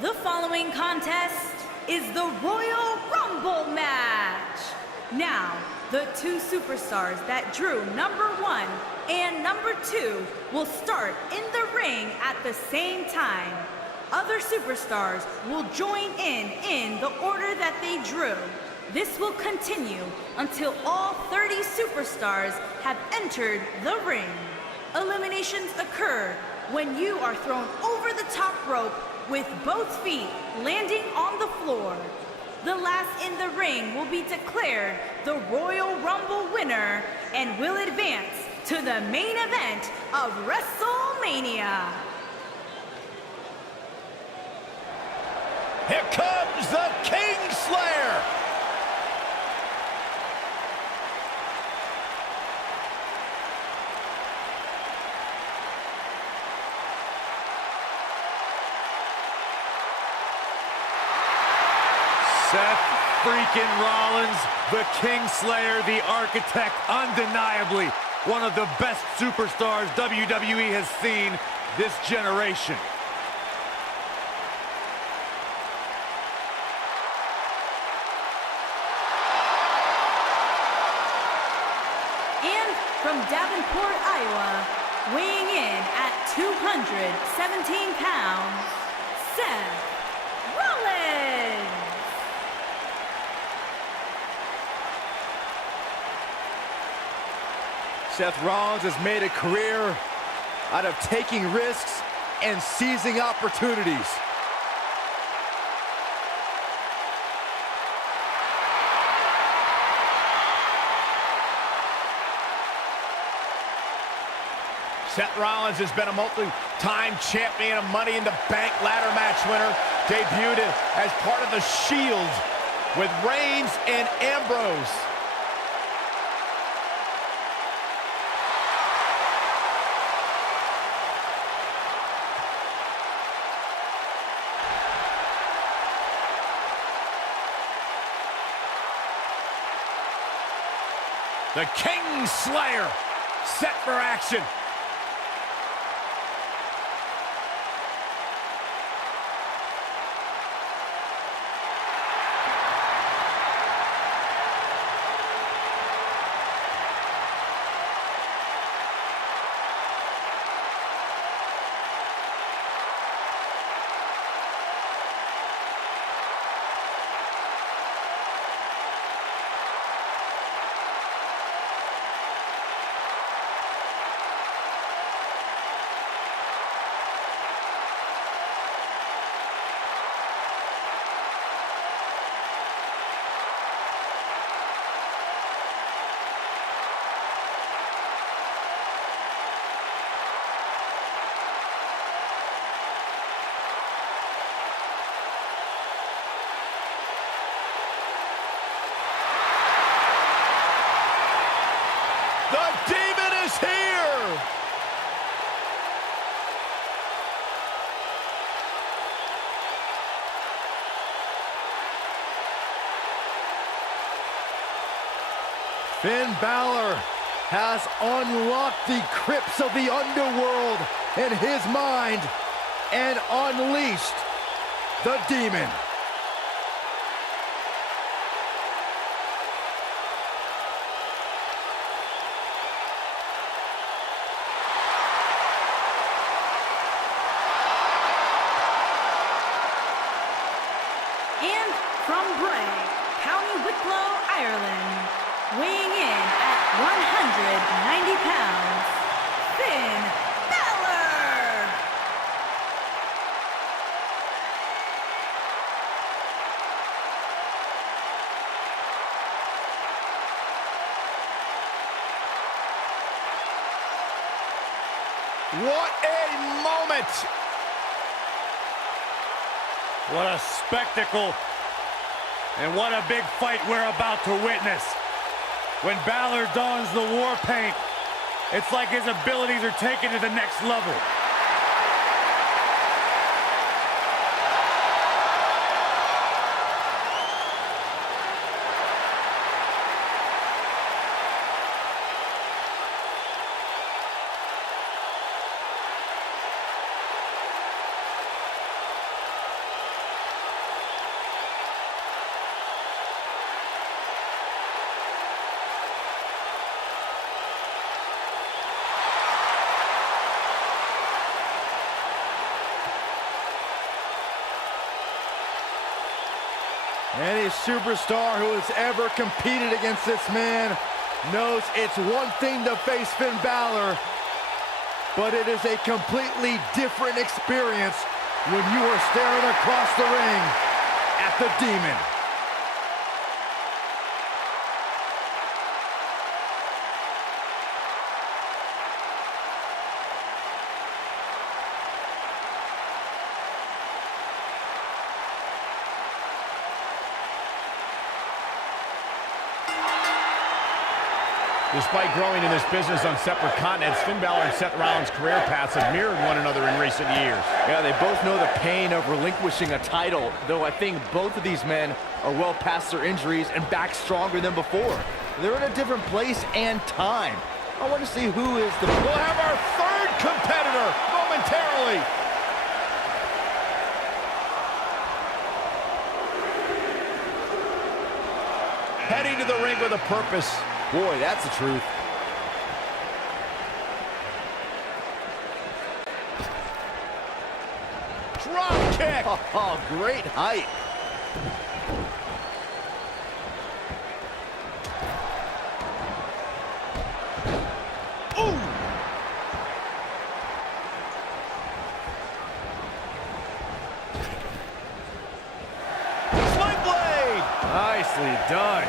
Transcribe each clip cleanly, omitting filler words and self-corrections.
The following contest is the Royal Rumble match. Now, the two superstars that drew number 1 and number 2 will start in the ring at the same time. Other superstars will join in the order that they drew. This will continue until all 30 superstars have entered the ring. Eliminations occur when you are thrown over the top rope with both feet landing on the floor. The last in the ring will be declared the Royal Rumble winner and will advance to the main event of WrestleMania. Here comes the Kingslayer! Seth freaking Rollins, the Kingslayer, the architect, undeniably one of the best superstars WWE has seen this generation. And from Davenport, Iowa, weighing in at 217 pounds, Seth Rollins. Seth Rollins has made a career out of taking risks and seizing opportunities. Seth Rollins has been a multi-time champion, a Money in the Bank ladder match winner, debuted as part of the Shield with Reigns and Ambrose. The Kingslayer set for action. The Demon is here! Finn Balor has unlocked the crypts of the underworld in his mind and unleashed the Demon. And from Bray, County Wicklow, Ireland, weighing in at 190 pounds, Finn Balor. What a moment! What a spectacle, and what a big fight we're about to witness. When Balor dons the war paint, it's like his abilities are taken to the next level. Any superstar who has ever competed against this man knows it's one thing to face Finn Balor, but it is a completely different experience when you are staring across the ring at the Demon. Despite growing in this business on separate continents, Finn Balor and Seth Rollins' career paths have mirrored one another in recent years. Yeah, they both know the pain of relinquishing a title, though I think both of these men are well past their injuries and back stronger than before. They're in a different place and time. I want to see who is the... We'll have our third competitor momentarily. Heading to the ring with a purpose. Boy, that's the truth. Drop kick. Oh, great height. Ooh. Sling blade. Nicely done.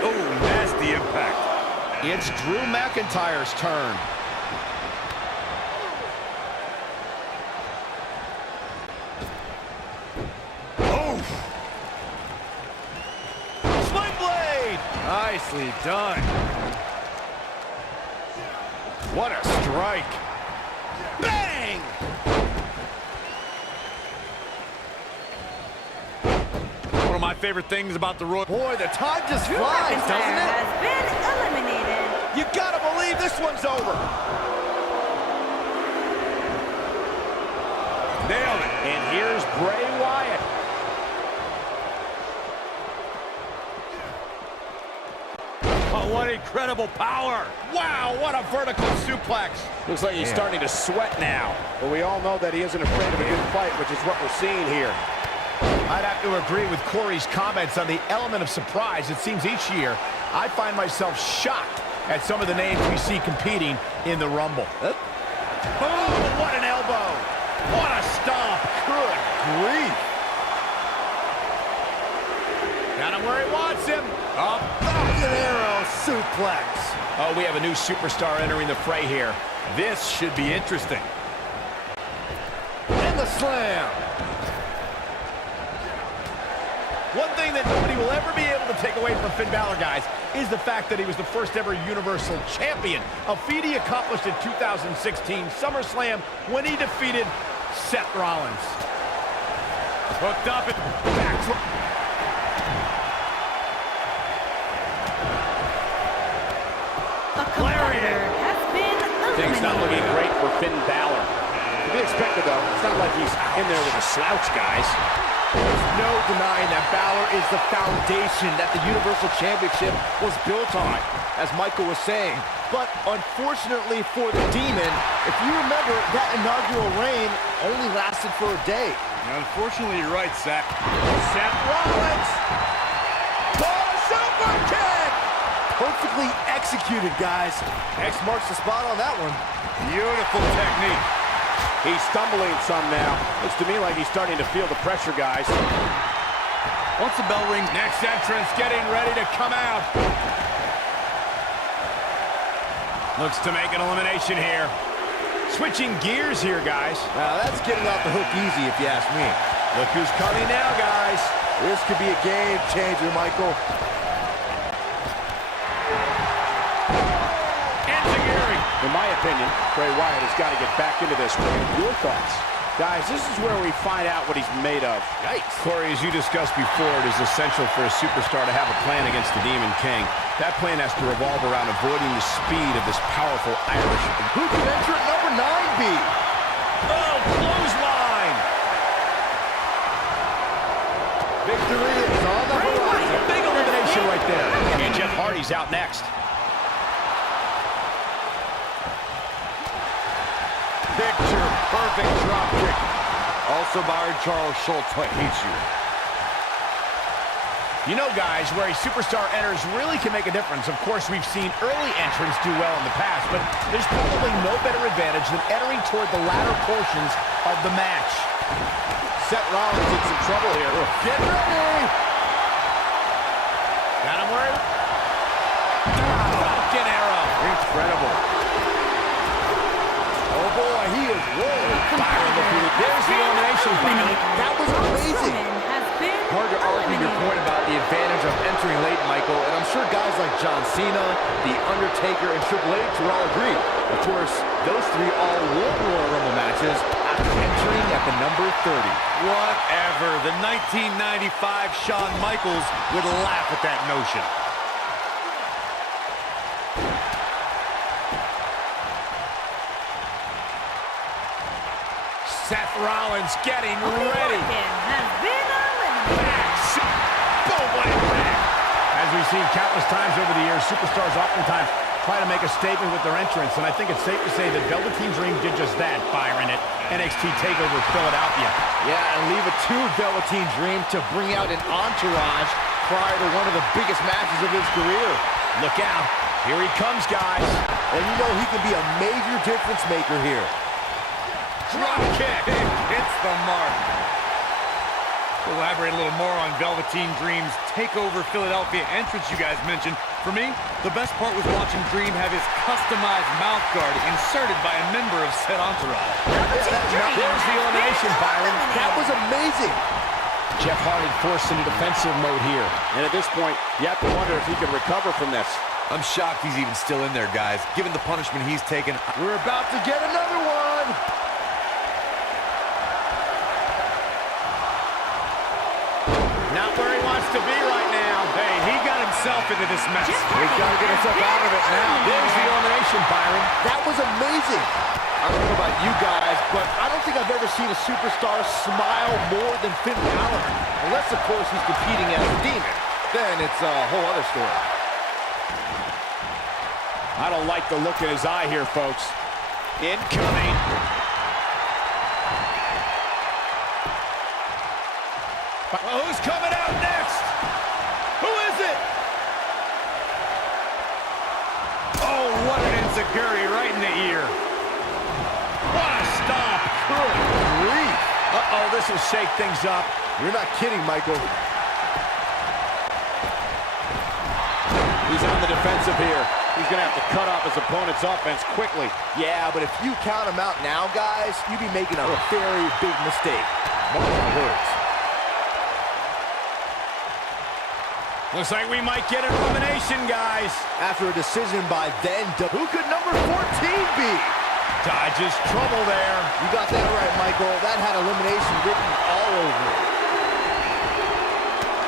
Oh, nasty impact. It's Drew McIntyre's turn. Oh! Sling blade! Nicely done. What a strike! Bang! One of my favorite things about the Royal... Boy, the time just Drew flies, McIntyre doesn't it? has been eliminated. You gotta believe this one's over. Nailed it. And here's Bray Wyatt. Oh, what incredible power. Wow, what a vertical suplex. Looks like he's starting to sweat now. But we all know that he isn't afraid of a good fight, which is what we're seeing here. I'd have to agree with Corey's comments on the element of surprise. It seems each year I find myself shocked at some of the names we see competing in the Rumble. Oh, what an elbow. What a stomp. Good grief. Got him where he wants him. Up. Falcon Arrow suplex. Oh, we have a new superstar entering the fray here. This should be interesting. And the slam. One thing that nobody will ever be able to take away from Finn Balor, guys, is the fact that he was the first ever Universal Champion, a feat he accomplished in 2016 SummerSlam when he defeated Seth Rollins. Hooked up and Back. A competitor has been Things not looking eliminated. great for Finn Balor. To be expected, though. It's not like he's in there with a slouch, guys. There's no denying that Balor is the foundation that the Universal Championship was built on, as Michael was saying. But unfortunately for the Demon, if you remember, that inaugural reign only lasted for a day. unfortunately, you're right, Zach. Seth Rollins. Oh, super kick. Perfectly executed, guys. X marks the spot on that one. Beautiful technique. He's stumbling some now. Looks to me like he's starting to feel the pressure, guys. Once the bell rings, Next entrance getting ready to come out. Looks to make an elimination here. Switching gears here, guys. Now, that's getting off the hook easy, if you ask me. Look who's coming now, guys. This could be a game changer, Michael. In my opinion, Bray Wyatt has got to get back into this ring. Your thoughts? Guys, this is where we find out what he's made of. Yikes. Corey, as you discussed before, it is essential for a superstar to have a plan against the Demon King. That plan has to revolve around avoiding the speed of this powerful Irish. Who could entrant number 9 be? Oh, clothesline! Victory is on the Bray horizon. Wyatt. Big elimination right there. And Jeff Hardy's out next. Picture perfect drop kick. Also, Byron, Charles Schultz hates you. You know, guys, where a superstar enters really can make a difference. Of course, we've seen early entrants do well in the past, but there's probably no better advantage than entering toward the latter portions of the match. Seth Rollins in some trouble here. Get ready! Got him worried? Falcon arrow. Incredible. Oh boy, he is rolling. Byron defeated. There's the elimination, Byron. That was amazing. Hard to argue your point about the advantage of entering late, Michael, and I'm sure guys like John Cena, The Undertaker, and Triple H will all agree. Of course, those three all won Royal Rumble matches after entering at the number 30. Whatever. The 1995 Shawn Michaels would laugh at that notion. Seth Rollins getting ready. Has been eliminated. Boom, what impact. As we've seen countless times over the years, superstars oftentimes try to make a statement with their entrance, and I think it's safe to say that Velveteen Dream did just that, Byron, at NXT TakeOver Philadelphia. Yeah, and leave it to Velveteen Dream to bring out an entourage prior to one of the biggest matches of his career. Look out. Here he comes, guys. And you know he can be a major difference maker here. Drop kick. Hits the mark. Elaborate a little more on Velveteen Dream's TakeOver Philadelphia entrance you guys mentioned. For me, the best part was watching Dream have his customized mouth guard inserted by a member of said entourage. There's the elimination, Byron. That was amazing. Jeff Hardy forced into defensive mode here. And at this point, you have to wonder if he can recover from this. I'm shocked he's even still in there, guys. Given the punishment he's taken, We're about to get another one. Not where he wants to be right now. Hey, he got himself into this mess. He's got to get himself out of it now. There's the elimination, Byron. That was amazing. I don't know about you guys, but I don't think I've ever seen a superstar smile more than Finn Balor. Unless, of course, he's competing as a demon. Then it's a whole other story. I don't like the look in his eye here, folks. Incoming. Well, who's coming out next? Who is it? Oh, what an enziguri right in the ear. What a stomp. Good grief. Uh-oh, this will shake things up. You're not kidding, Michael. He's on the defensive here. He's going to have to cut off his opponent's offense quickly. Yeah, but if you count him out now, guys, you'd be making a very big mistake. Mark my words. Looks like we might get an elimination, guys. After a decision by then, who could number 14 be? Dodges trouble there. You got that right, Michael. That had elimination written all over it.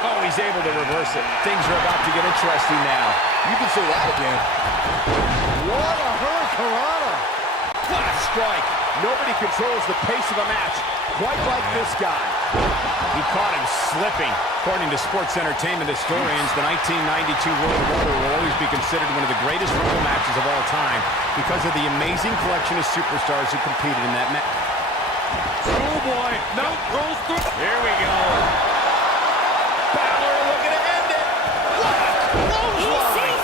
Oh, he's able to reverse it. Things are about to get interesting now. You can say that again. What a hurricanrana. What a strike. Nobody controls the pace of a match quite like this guy. He caught him slipping. According to Sports Entertainment historians, the 1992 Royal Rumble will always be considered one of the greatest Rumble matches of all time because of the amazing collection of superstars who competed in that match. Oh, boy. No, rolls through. Here we go. Balor looking to end it. What a clothesline.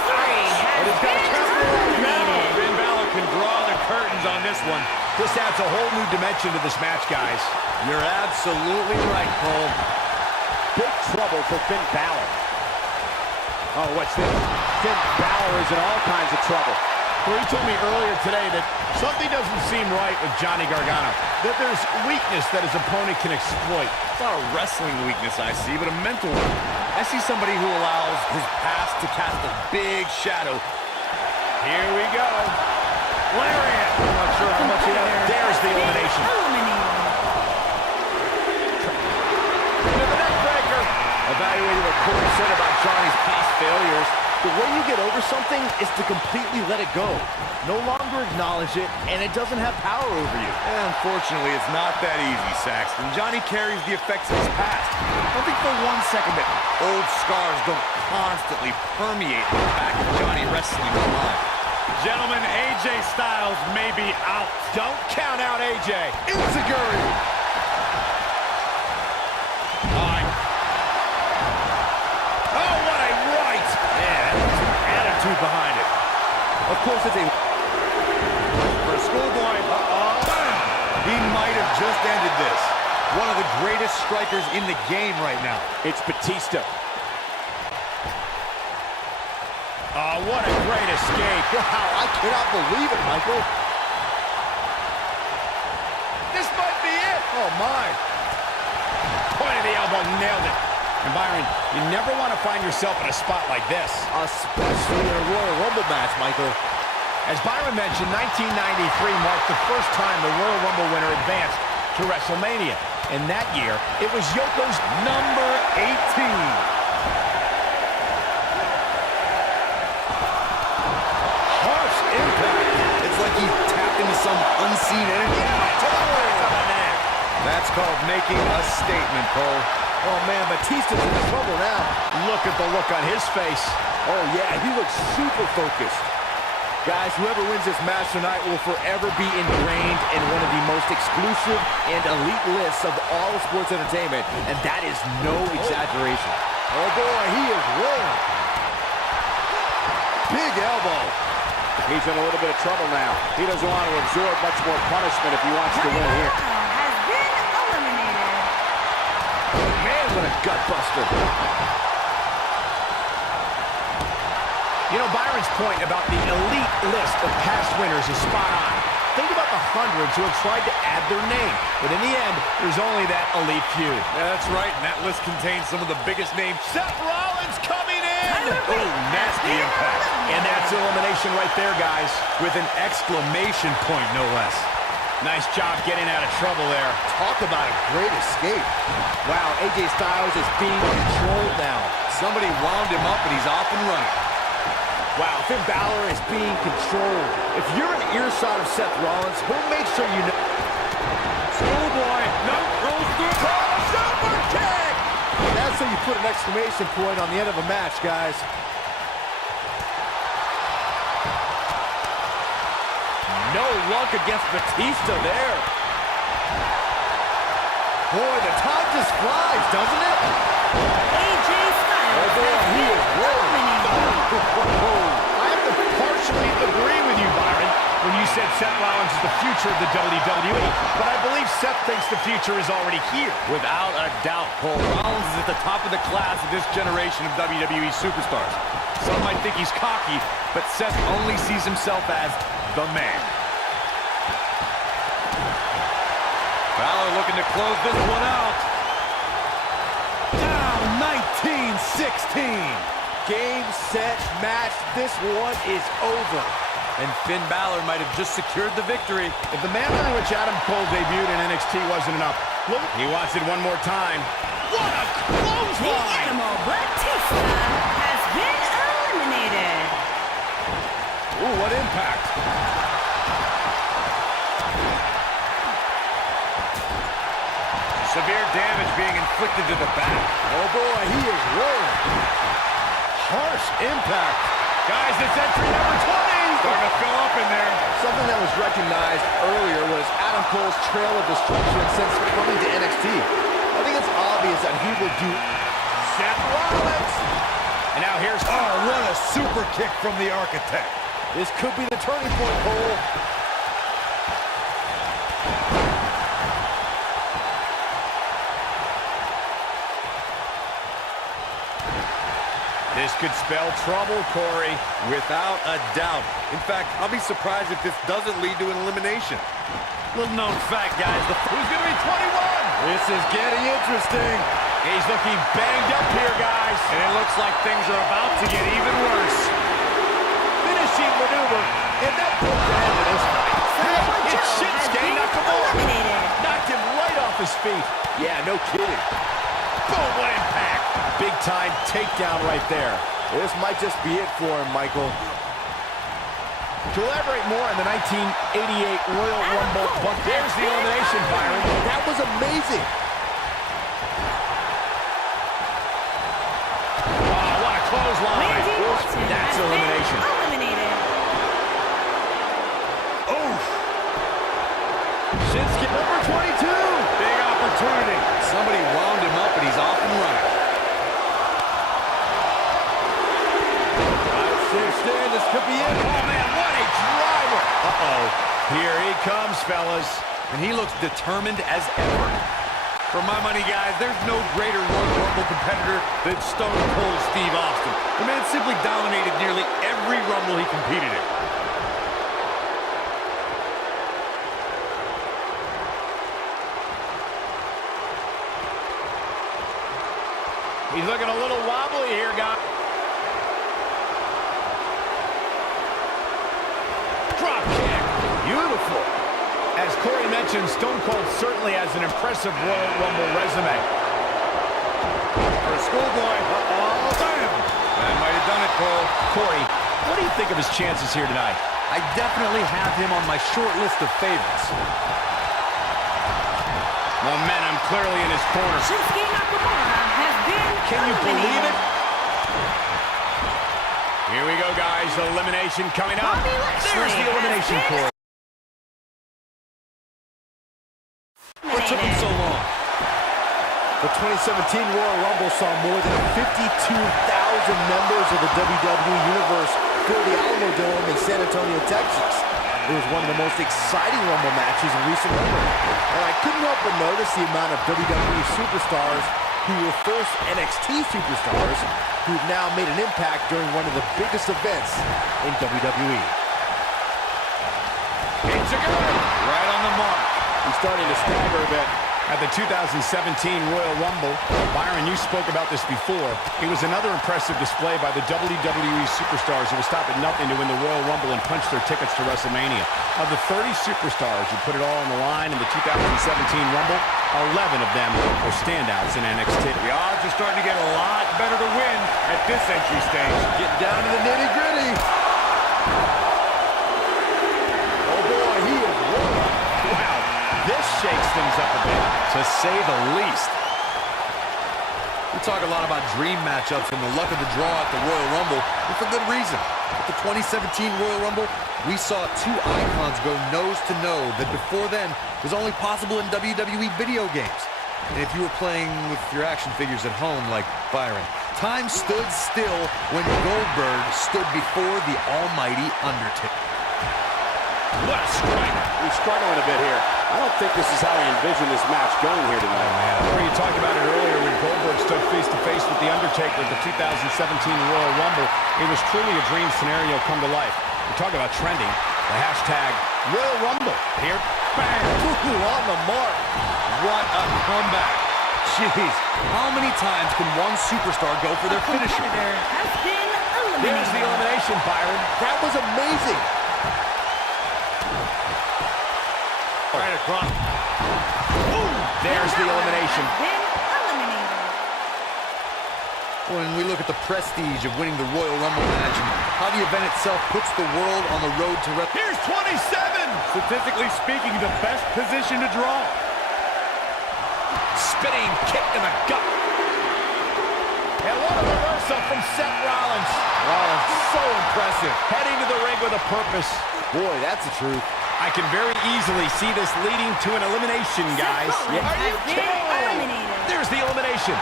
Finn Balor can draw the curtains on this one. This adds a whole new dimension to this match, guys. You're absolutely right, Cole. Big trouble for Finn Balor. Oh, what's this? Finn Balor is in all kinds of trouble. Well, he told me earlier today that something doesn't seem right with Johnny Gargano, that there's weakness that his opponent can exploit. It's not a wrestling weakness I see, but a mental one. I see somebody who allows his past to cast a big shadow. Here we go. Lariat. I'm not sure how much he has. There's the elimination. Into the neck breaker. Evaluating what Corey said about Johnny's past failures, the way you get over something is to completely let it go. No longer acknowledge it, and it doesn't have power over you. Unfortunately, it's not that easy, Saxton. Johnny carries the effects of his past. Don't think for 1 second that old scars don't constantly permeate the back of Johnny wrestling online. Gentlemen, AJ Styles may be out. Don't count out AJ. Enziguri. Of course, it's a... For Schoolboy. He might have just ended this. One of the greatest strikers in the game right now. It's Batista. Oh, what a great escape. Wow, I cannot believe it, Michael. This might be it. Oh, my. Point of the elbow, nailed it. And Byron, you never want to find yourself in a spot like this. Especially in a Royal Rumble match, Michael. As Byron mentioned, 1993 marked the first time the Royal Rumble winner advanced to WrestleMania. And that year, it was Yoko's Number 18. Harsh impact. It's like he tapped into some unseen energy. That's called making a statement, Cole. Oh, man, Batista's in trouble now. Look at the look on his face. Oh, yeah, he looks super focused. Guys, whoever wins this match tonight will forever be ingrained in one of the most exclusive and elite lists of all of sports entertainment, and that is no exaggeration. Oh, boy, he is rolling. Big elbow. He's in a little bit of trouble now. He doesn't want to absorb much more punishment if he wants to win here. Has been eliminated. Man, what a gut buster. You know, Byron's point about the elite list of past winners is spot on. Think about the hundreds who have tried to add their name, but in the end, there's only that elite few. Yeah, that's right, and that list contains some of the biggest names. Seth Rollins coming in! Oh, nasty impact. And that's elimination right there, guys. With an exclamation point, no less. Nice job getting out of trouble there. Talk about a great escape. Wow, AJ Styles is being controlled now. Somebody wound him up, and he's off and running. Wow, Finn Balor is being controlled. If you're an earshot of Seth Rollins, he'll make sure you know. Schoolboy. No, rolls through. Super kick! That's how you put an exclamation point on the end of a match, guys. No luck against Batista there. Boy, the time just flies, doesn't it? AJ Styles Oh, boy, has he been is rolling. eliminated. I have to partially agree with you, Byron, when you said Seth Rollins is the future of the WWE, but I believe Seth thinks the future is already here. Without a doubt, Cole. Rollins is at the top of the class of this generation of WWE superstars. Some might think he's cocky, but Seth only sees himself as the man. Balor looking to close this one out. Down 19-16. Game, set, match. This one is over. And Finn Balor might have just secured the victory. If the manner in which Adam Cole debuted in NXT wasn't enough, look, he wants it one more time. What a The clothesline! animal Batista has been eliminated. Ooh, what impact. Severe damage being inflicted to the back. Oh, boy, he is rolling. Harsh impact. Guys, it's entry number 20. Starting to fill up in there. Something that was recognized earlier was Adam Cole's trail of destruction since coming to NXT. I think it's obvious that he will do Seth Rollins. And now here's... Oh, what a super kick from the Architect. This could be the turning point, Cole. This could spell trouble, Corey. Without a doubt. In fact, I'll be surprised if this doesn't lead to an elimination. Little known fact, guys, who's going to be 21? This is getting interesting. He's looking banged up here, guys. And it looks like things are about to get even worse. Finishing maneuver. And that put an end to this fight. Samoa It's Joe has Shinsuke been Nakamura. eliminated. Knocked him right off his feet. Yeah, no kidding. Boom, what impact. Big time takedown right there. This might just be it for him, Michael. To elaborate more on the 1988 Royal Rumble, but there's the elimination, Byron. That was amazing. Oh, what a clothesline. Randy Orton That's has elimination. been eliminated. Oof. Shinsuke number 22. Big opportunity. Somebody wound him up and he's off and running. understand this could be it. Oh, man, what a driver. Uh-oh. Here he comes, fellas. And he looks determined as ever. For my money, guys, there's no greater Royal Rumble competitor than Stone Cold Steve Austin. The man simply dominated nearly every Rumble he competed in. He's looking a little wobbly here, guys. Drop kick. Beautiful. As Corey mentioned, Stone Cold certainly has an impressive Royal Rumble resume. For a schoolboy. Uh-oh. Damn. That might have done it, Cole. Corey, what do you think of his chances here tonight? I definitely have him on my short list of favorites. Momentum clearly in his corner. Shinsuke Nakamura has been Can you believe it? eliminated. Here we go, guys. Elimination coming up. Bobby Lashley There's the elimination, has been Corey. What took him so long? The 2017 Royal Rumble saw more than 52,000 members of the WWE Universe fill the Alamo Dome in San Antonio, Texas. It was one of the most exciting Rumble matches in recent memory. And I couldn't help but notice the amount of WWE superstars who were first NXT superstars who've now made an impact during one of the biggest events in WWE. It's a good. Right on the mark. He's starting to stagger a bit. At the 2017 Royal Rumble, Byron, you spoke about this before. It was another impressive display by the WWE superstars who will stop at nothing to win the Royal Rumble and punch their tickets to WrestleMania. Of the 30 superstars who put it all on the line in the 2017 Rumble, 11 of them were standouts in NXT. The odds are starting to get a lot better to win at this entry stage. Getting down to the nitty-gritty. Oh boy, he is rolling. Wow, this shakes things up a bit, To say the least. We talk a lot about dream matchups and the luck of the draw at the Royal Rumble, and for good reason. At the 2017 Royal Rumble, we saw two icons go nose-to-nose that before then was only possible in WWE video games. And if you were playing with your action figures at home like Byron, time stood still when Goldberg stood before the almighty Undertaker. What a strike. He's struggling a bit here. I don't think this is how he envisioned this match going here tonight. Corey, you talked about it earlier when Goldberg stood face-to-face with The Undertaker at the 2017 Royal Rumble. It was truly a dream scenario come to life. We talk about trending. The hashtag Royal Rumble. Here, bang! Ooh, on the mark. What a comeback. Jeez, how many times can one superstar go for their finisher? Competitor has been eliminated. There's the elimination, Byron. That was amazing. Right across. There's the elimination. Has been eliminated. When we look at the prestige of winning the Royal Rumble match and how the event itself puts the world on the road to Here's 27. Statistically speaking, the best position to draw. Spinning kick in the gut. And what a reversal from Seth Rollins. Rollins, so impressive. Heading to the ring with a purpose. Boy, that's the truth. I can very easily see this leading to an elimination, guys. Seth Rollins Are you has been kidding me? eliminated. There's the elimination.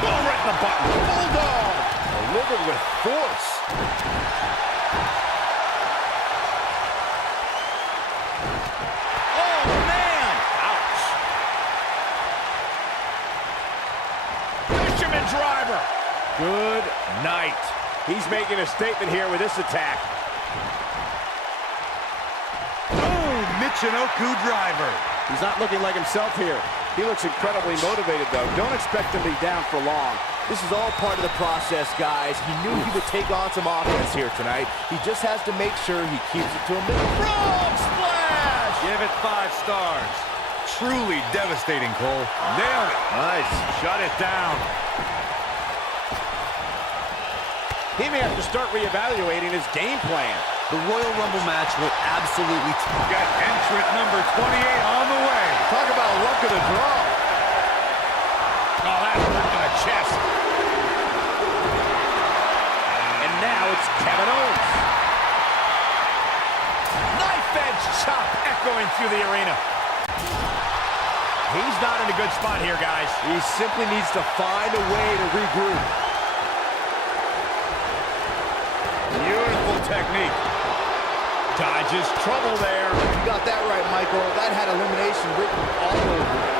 Boom, right in the button. Bulldog. Delivered with force. Oh, man. Ouch. Fisherman driver. Good night. He's making a statement here with this attack. Boom! Michinoku driver. He's not looking like himself here. He looks incredibly motivated, though. Don't expect him to be down for long. This is all part of the process, guys. He knew he would take on some offense here tonight. He just has to make sure he keeps it to a minimum. Frog splash. Give it 5 stars. Truly devastating, Cole. Nailed it. Nice. Shut it down. He may have to start reevaluating his game plan. The Royal Rumble match will absolutely Got entrant number 28 on the way. Talk about luck of the draw. Oh, that hurt to the chest. And now it's Kevin Owens. Knife edge chop echoing through the arena. He's not in a good spot here, guys. He simply needs to find a way to regroup. technique. Dodges trouble there. You got that right, Michael. That had elimination written all over it.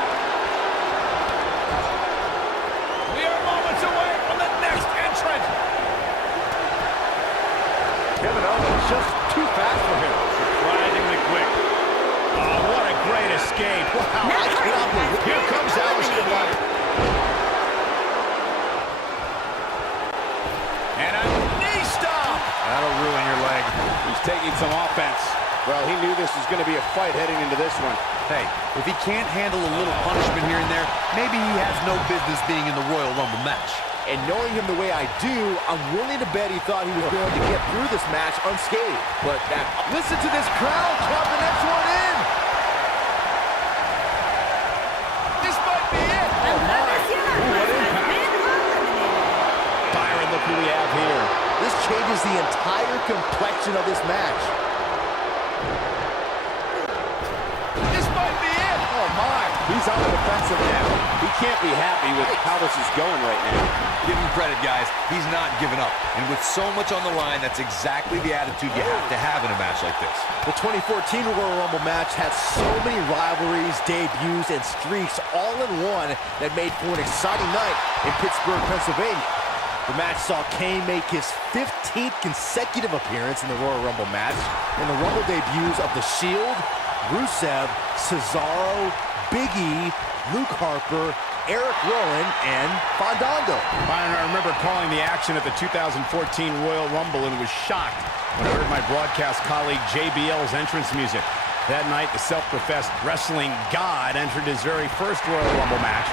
We are moments away from the next entrant. Kevin Owens just too fast for him. Surprisingly quick. Oh, what a great escape. Wow. Now Here comes Aleister Black. And a knee stomp. That'll ruin your leg. He's taking some offense. Well, he knew this was going to be a fight heading into this one. Hey, if he can't handle a little punishment here and there, maybe he has no business being in the Royal Rumble match. And knowing him the way I do, I'm willing to bet he thought he was going to get through this match unscathed. But that... Listen to this crowd. Count the next one in. This might be it. Byron, look who we have here. This changes the entire complexion of this match. This might be it. Oh, my. He's on the defensive now. He can't be happy with how this is going right now. Give him credit, guys. He's not giving up. And with so much on the line, that's exactly the attitude you have to have in a match like this. The 2014 Royal Rumble match had so many rivalries, debuts, and streaks all in one that made for an exciting night in Pittsburgh, Pennsylvania. The match saw Kane make his 15th consecutive appearance in the Royal Rumble match, and the Rumble debuts of The Shield, Rusev, Cesaro, Big E, Luke Harper, Eric Rowan, and Fandango. Byron, I remember calling the action at the 2014 Royal Rumble and was shocked when I heard my broadcast colleague JBL's entrance music. That night, the self-professed wrestling god entered his very first Royal Rumble match.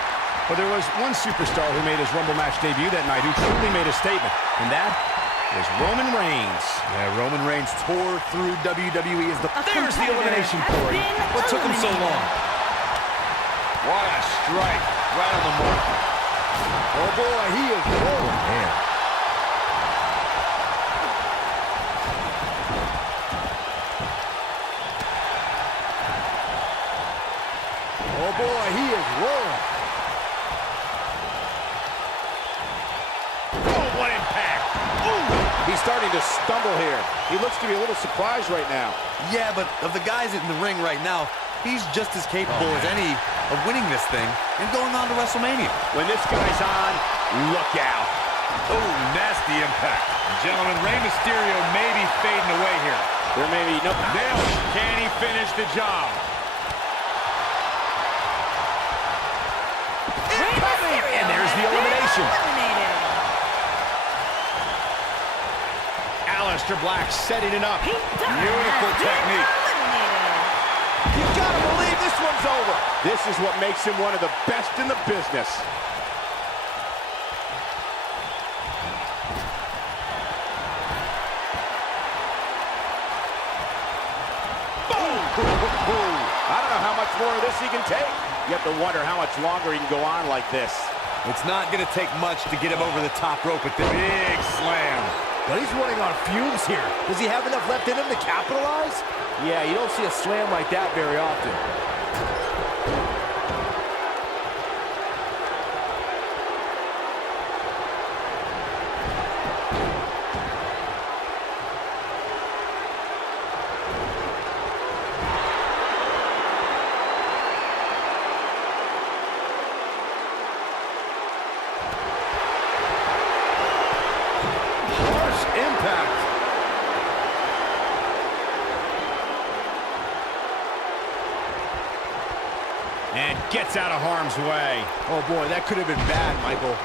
But there was one superstar who made his Rumble match debut that night who truly made a statement, and that was Roman Reigns. Yeah, Roman Reigns tore through WWE as the... There's the elimination, Corey. What took him so long? What a strike. Right on the mark. Oh boy, he is rolling. Man. Oh boy, he is rolling. Oh, what impact. Ooh. He's starting to stumble here. He looks to be a little surprised right now. Yeah, but of the guys in the ring right now, he's just as capable as any of winning this thing and going on to WrestleMania. When this guy's on, look out. Oh, nasty impact. Gentlemen, Rey Mysterio may be fading away here. There may be no... Nail. Can he finish the job? And there's the elimination. Aleister Black setting it up. Beautiful technique. You gotta believe this one's over. This is what makes him one of the best in the business. Boom! I don't know how much more of this he can take. You have to wonder how much longer he can go on like this. It's not going to take much to get him over the top rope at the Big slam. But he's running on fumes here. Does he have enough left in him to capitalize? Yeah, you don't see a slam like that very often. And gets out of harm's way. Oh boy, that could have been bad, Michael.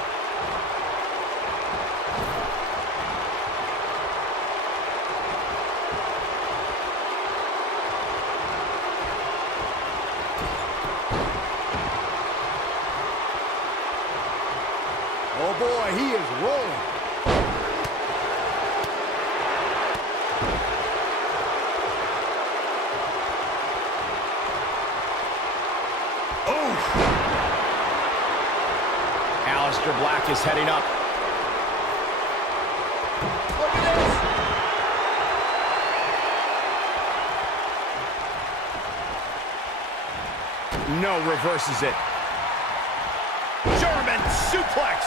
Oh boy, he is rolling. Aleister Black is heading up. Look at this. No, reverses it. German suplex.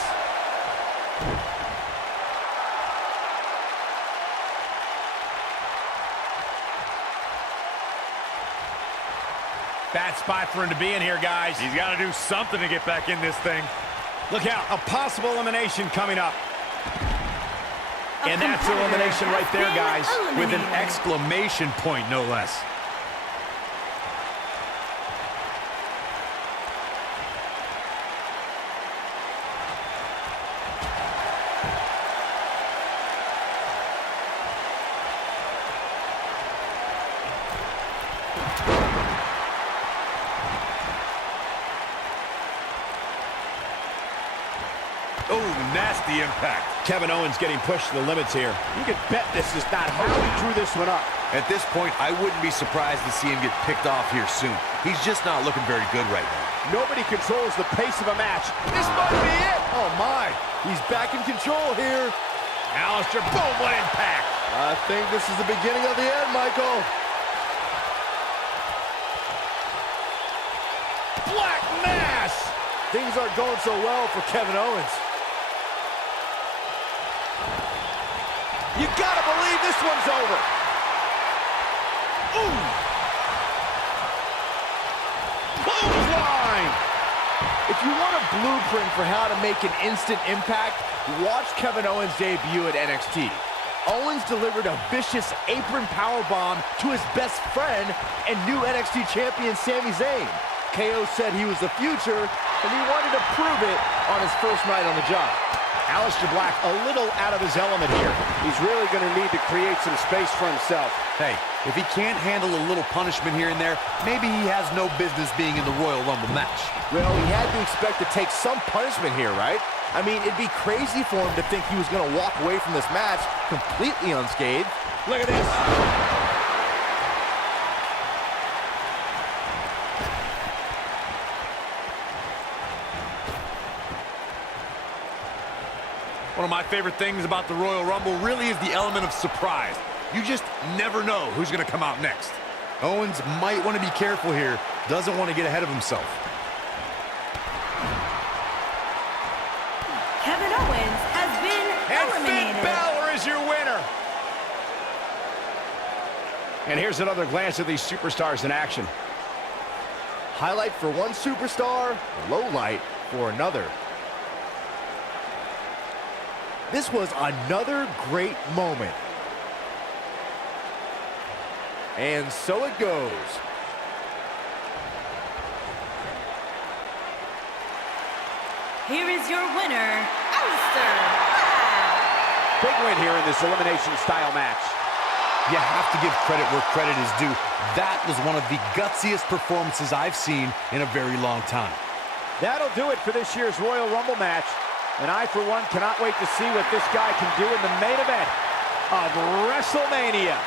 Bad spot for him to be in here, guys. He's got to do something to get back in this thing. Look out, a possible elimination coming up. And that's elimination right there, guys. With an exclamation point, no less. Oh, nasty impact. Kevin Owens getting pushed to the limits here. You can bet this is not how he drew this one up. At this point, I wouldn't be surprised to see him get picked off here soon. He's just not looking very good right now. Nobody controls the pace of a match. This might be it. Oh, my. He's back in control here. Alistair, boom, what impact. I think this is the beginning of the end, Michael. Black mass. Things aren't going so well for Kevin Owens. You gotta believe this one's over. Ooh. Clothesline. If you want a blueprint for how to make an instant impact, watch Kevin Owens' debut at NXT. Owens delivered a vicious apron powerbomb to his best friend and new NXT champion Sami Zayn. KO said he was the future, and he wanted to prove it on his first night on the job. Alistair Black a little out of his element here. He's really going to need to create some space for himself. Hey, if he can't handle a little punishment here and there, maybe he has no business being in the Royal Rumble match. Well, he had to expect to take some punishment here, right? I mean, it'd be crazy for him to think he was going to walk away from this match completely unscathed. Look at this. One of my favorite things about the Royal Rumble really is the element of surprise. You just never know who's going to come out next. Owens might want to be careful here. Doesn't want to get ahead of himself. Kevin Owens has been And eliminated. Finn Balor is your winner. And here's another glance at these superstars in action. Highlight for one superstar, low light for another. This was another great moment. And so it goes. Here is your winner, Alistair Black. Big win here in this elimination style match. You have to give credit where credit is due. That was one of the gutsiest performances I've seen in a very long time. That'll do it for this year's Royal Rumble match. And I, for one, cannot wait to see what this guy can do in the main event of WrestleMania.